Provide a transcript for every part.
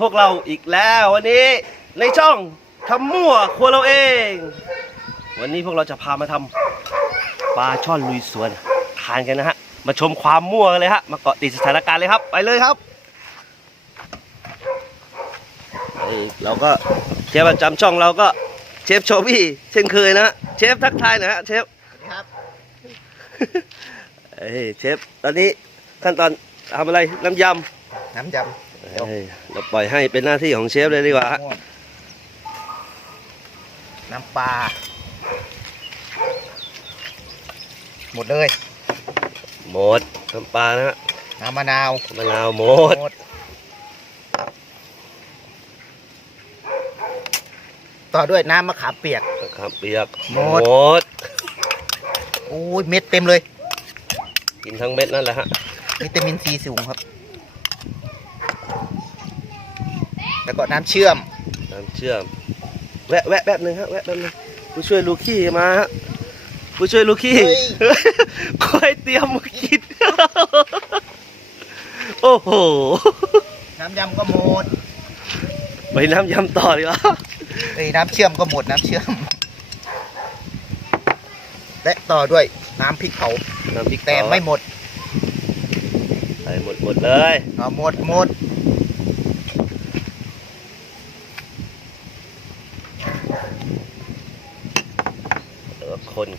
พวกเราอีกแล้ววันนี้ในช่องทำมั่วครัวเราเอง วันนี้พวกเราจะพามาทำปลาช่อนลุยสวนทานกันนะฮะ มาชมความมั่วกันเลยฮะ มาเกาะติดสถานการณ์เลยครับ ไปเลยครับนี่เราก็เชฟประจำช่องเราก็เชฟโชบี้เช่นเคยนะฮะเชฟทักทายหนะฮะเชฟครับเอ้ยเชฟตอนนี้ขั้นตอนทำอะไรน้ำย น้ำยำเอ้ยเราปล่อยให้เป็นหน้าที่ของเชฟเลยดีกว่าฮะำม่วงน้ำปลาหมดเลยหมดน้ำปลานะฮะน้ำมะนาวมะนาวหมดหมดต่อด้วยน้ำมะขามเปียกครับเปียกหมด ดโอ้ยเม็ดเต็มเลย กินทั้งเม็ดนั่นแหละฮะ วิตามินซีสูงครับ แล้วก็น้ำเชื่อม น้ำเชื่อม แวะแวะแป๊บหนึงฮะแวะแป๊บหนึงผู้ช่วยลูกี้มาฮะผู้ช่วยลูกี้เฮ้ย คอยเตรียมมากิน โอ้โห น้ำยำก็หมดไปน้ำยำต่อดีกว่าเอ้ยน้ำเชื่อมก็หมดน้ำเชื่อม และต่อด้วยน้ำพริกเผาน้ำพริกแต่ไม่หมดใส่หมดหมดเลยเอาหมดหมด เออ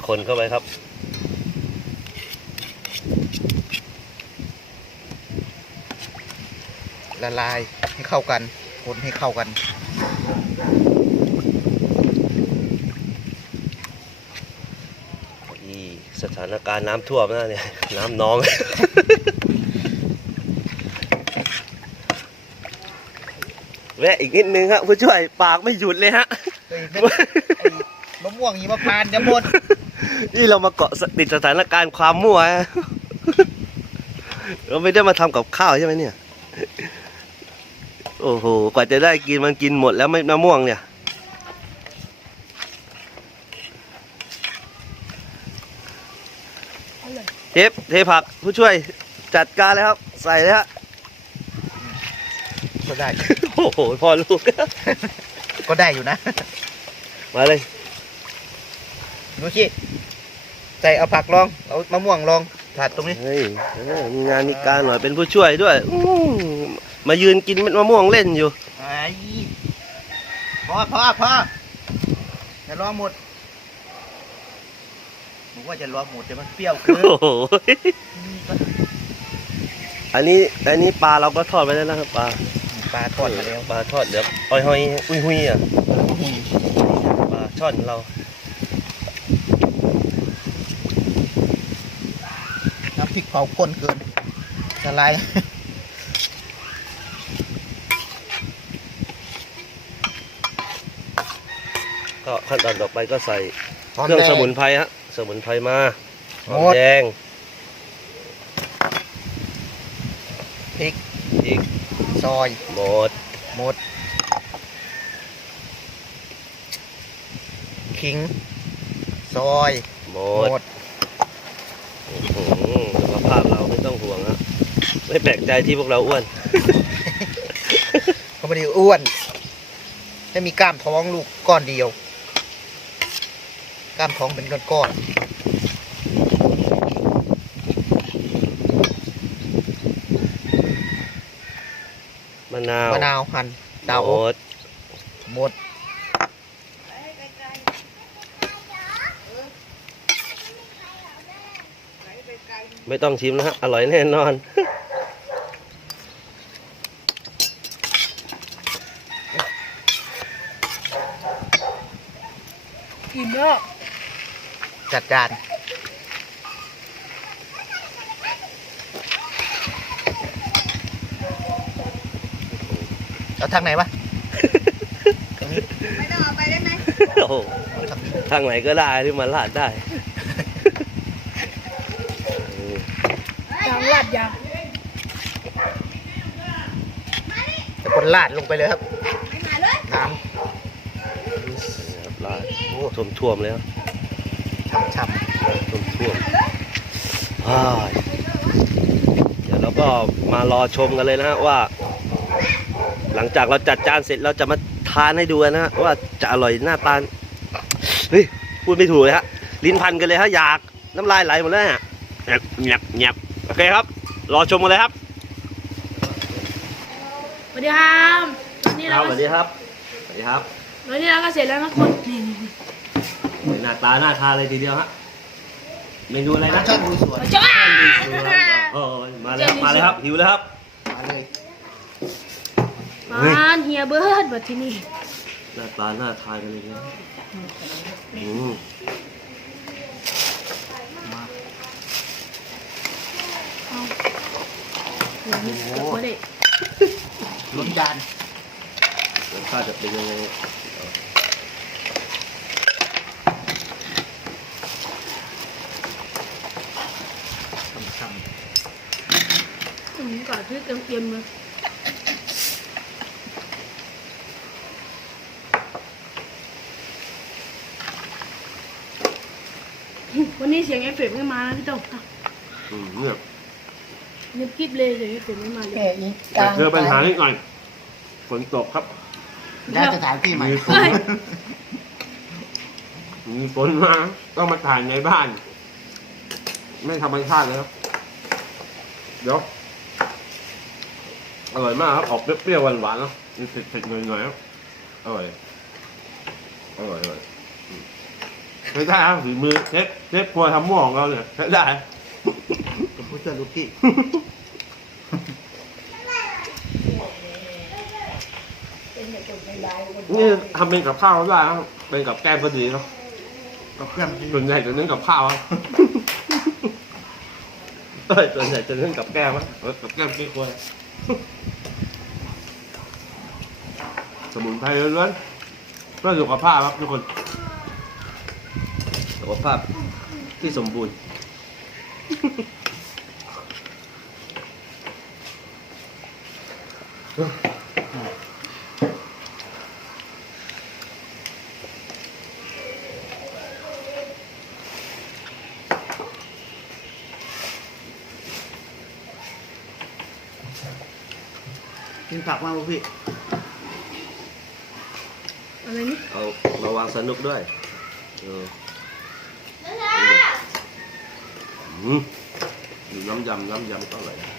คนคนเข้าไปครับ ละลายให้เข้ากัน คนให้เข้ากัน อีสถานการณ์น้ำท่วมนะเนี่ย น้ำนอง แวะอีกนิดนึงครับผู้ช่วยปากไม่หยุดเลยฮะ เฮ้ยไม่ไอ้มะม่วงหิมพานต์จะหมด นี่เรามาเกาะติดสถานการณ์ความมั่วฮะเราไม่ได้มาทำกับข้าวใช่ไหมเนี่ย โอ้โห กว่าจะได้กินมันกินหมดแล้วไม่มะม่วงเนี่ย เทปเทผักผู้ช่วยจัดการเลยครับ ใส่เลยฮะ ก็ได้ โอ้โห พอลูก ก็ได้อยู่นะ มาเลยดูชิ ใจเอาผักลอง เอามะม่วงลองถาดตรงนี้ เฮ้ยเออมีงานมีการหน่อยเป็นผู้ช่วยด้วยอื้อมายืนกินเม็ดมะม่วงเล่นอยู่ ไอ้พอพอพอจะรอหมดผมว่าจะรอหมดแต่มันเปรี้ยวเกินโอ้โหอันนี้อันนี้ปลาเราก็ทอดไปแล้วนะครับปลาปลาทอดมาแล้วปลาทอดเดี๋ยวอ้อยหอยอุ้ยหุยอะปลาช่อนเรา น้ำ พริกเผาข้นเกินละลายก็ขั้นตอนต่อไปก็ใส่หอมเครื่องแดสมุนไพรฮะสมุนไพรมาหอมหมดแดงพริกอีกซอยหมดหมดขิง ซอยหมหมดดอื้อหือสุข ภาพเราไม่ต้องห่วงฮะไม่แปลกใจที่พวกเราอ้วน เขาไม่ได้อ้วนจะมีกล้ามท้องลูกก้อนเดียว กล้ามท้องเป็นก้อนมะนาวๆมะนาวหั่นดาวหมดหมด ไม่ต้องชิมนะฮะอร่อยแน่นอนกินเนาะจัดจานเอาทางไหนวะตรงนี้ไม่ต้องเอาไปได้ไหมโอ้โหเอาทางนี้ทางไหนก็ได้ที่มันลาดได้างลาดยางแต่คนลาดลงไปเลยครับไม่มาเลยน้ลาดโอ้ท่วมท่วมๆเลยครับำช่ำท่วมท่วมๆอ้ายเดี๋ยวเราก็มารอชมกันเลยนะฮะว่า หลังจากเราจัดจานเสร็จเราจะมาทานให้ดูกันนะฮะว่าจะอร่อยหน้าตาเฮ้ยพูดไม่ถูกเลยฮะลิ้นพันกันเลยฮะอยากน้ำลายไหลหมดแล้วฮะเงียบเงียบเงียบโอ เคครับ รอชมกันเลยครับสวัสดีครับวันนี้คเรารับสก็วัสดีครับสวัสดีครับวันนี้เราก็เสร็จแล้วนะคนนี่นี่นี่โอ้ยหน้าตาน่าทานเลยทีเดียวฮะเมนูอะไรปลานะช่อนลุยสวนจ้าโอ้ยมาเลยครับมาเลยครับหิวแล้วครับ มาเลยบ้านเฮียเบิร์ดบัดที่นี่หน้าตาน่าทานกันเลยนะอืม เดี๋ยวนี้กับว่าได้ล้นจานรสชาติจะเป็นยังไงทำอืมก่อนที่เต็มเต็มๆเลยวันนี้เสียงเอฟเฟกต์ไม่มานะพี่โต้งอะอืมเงียบ เงียบกริบเลยเสียงเอฟเฟกต์ไม่มาเลยแค่อีกแต่เจอปัญหานิดหน่อยฝนตกครับ ได้สถานที่ใหม่มีฝนมีฝนมาต้องมาถ่ายในบ้าน ไม่ธรรมชาติเลยครับเดี๋ยวอร่อยมากครับออกเปรี้ยวๆหวานๆเนาะมีเผ็ดๆหน่อยๆครับอร่อยอร่อยอร่อยอืมใช้ได้ครับฝีมือเชฟเชฟครัวทำหม้อของเราเนี่ยใช้ได้ กับผู้ช่วยลูกกี้นี่ทำเป็นกับข้าวได้ครับเป็นกับแกล้มก็ดีเนาะกับเพื่อนที่ส่วนใหญ่จะเน้นกับข้าวครับเอ้ยส่วนใหญ่จะเน้นกับแก้มครับเออกับแก้มไม่ควรสมุนไพรล้วนๆเพื่อสุขภาพครับทุกคนสุขภาพที่สมบูรณ์ กินผักมากลูกพี่อะไรนี่เอามาวางสนุกด้วยเอออืมดูน้ำยำน้ำยำก็อร่อย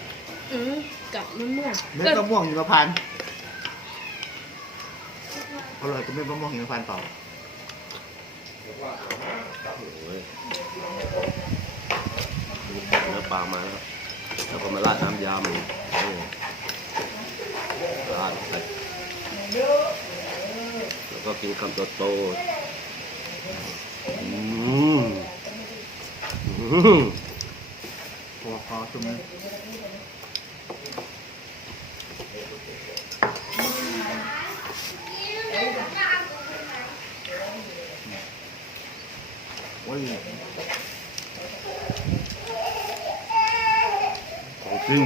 อืมกับมะม่วงเม็ดเกิดมะม่วงหิมพานต์อร่อยกว่าเม็ดมะม่วงหิมพานต์เปล่าโอ้ยดูเนื้อปลามาแล้วแล้วก็มาราดน้ำยำโอ้ราดไปแล้วก็กินคำโตๆอืมอืม พอพอชุ่มเล ยโอ้ยของจริง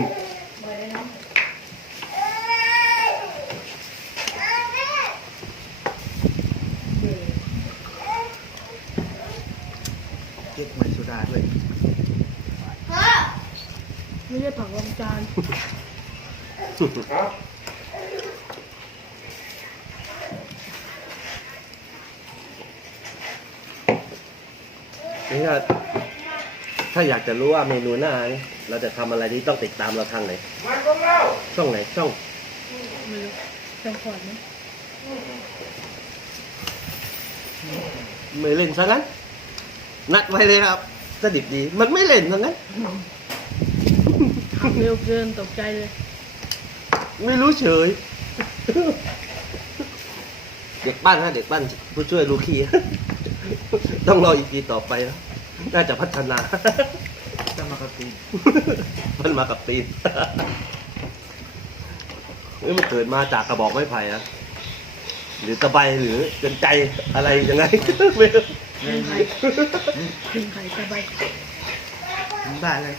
เก๊กมันโซดาด้วยไม่ได้ผักรองจาน นี่ถ้าถ้าอยากจะรู้ว่าเมนูหน้านี่เราจะทำอะไรที่ต้องติดตามเราทางไหนช่องไหนช่องไม่รู้จังขวัญไหมไม่เล่นซะงั้น นัดไว้เลยครับสดิบดี มันไม่เล่นซะงั้น ทำเร็วเกินตกใจเลยไม่รู้เฉย เด็กบ้านนะเด็กบ้านผู้ช่วยลูคี ต้องรออีพีต่อไปนะน่าจะพัฒนา จะมากระตีนมันมากับตีนเฮ้ยมันเกิดมาจากกระบอกไม้ไผ่อะหรือตะไบหรือเป็นใจอะไรยังไง ไม่รู้กินไข่กินไข่สบายทำได้เลย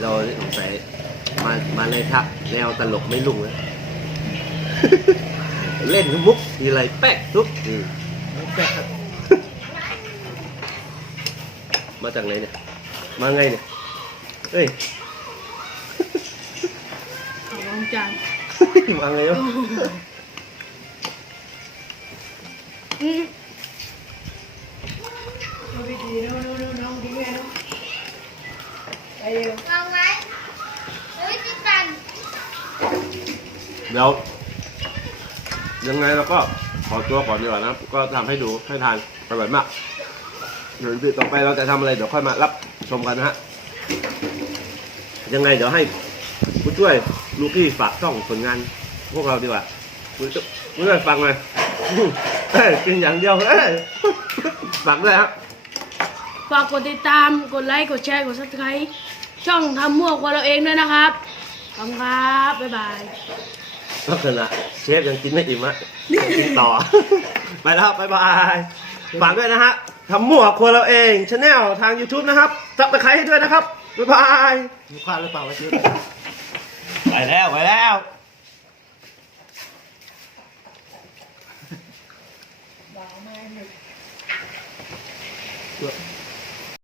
เราสงสัย มามาในทักแนวตลกไม่ลุ่งนะเล่นมุกทีไรแป๊กทุกทีแซ่บครับมาจากไหนเนี่ย มาไงเนี่ยเฮ้ยลองจานมาไงวะ เดี๋ยวยังไงเราก็ขอตัวก่อนดีกว่านะ ก็ทำให้ดูให้ทานอร่อยมากเดี๋ยวต่อไปเราจะทำอะไรเดี๋ยวค่อยมารับชมกันนะฮะ ยังไงเดี๋ยวให้ผู้ช่วยลูกี้ฝากช่องผลงาน พวกเราดีกว่าผู้ช่วยผู้ช่วยฟังเอ้ยกินอย่างเดียวเอ้ยฝากด้วยครับฝากกดติดตาม กดไลค์ กดแชร์ กดซับสไครต์ช่องทำมั่วกว่าเราเองด้วยนะครับ ขอบคุณครับ บ๊ายบาย ก็คือละเชฟยังกินไม่อิ่มอะกินต่อ ไปแล้วครับบ๊ายบายฝากด้วยนะฮะทำมั่วครัวเราเองช anel ทาง YouTube นะครับซับสไครต์ให้ด้วยนะครับ บ๊ายบายมีความหรือเปล่าวะเชฟไปแล้วไปแล้วเ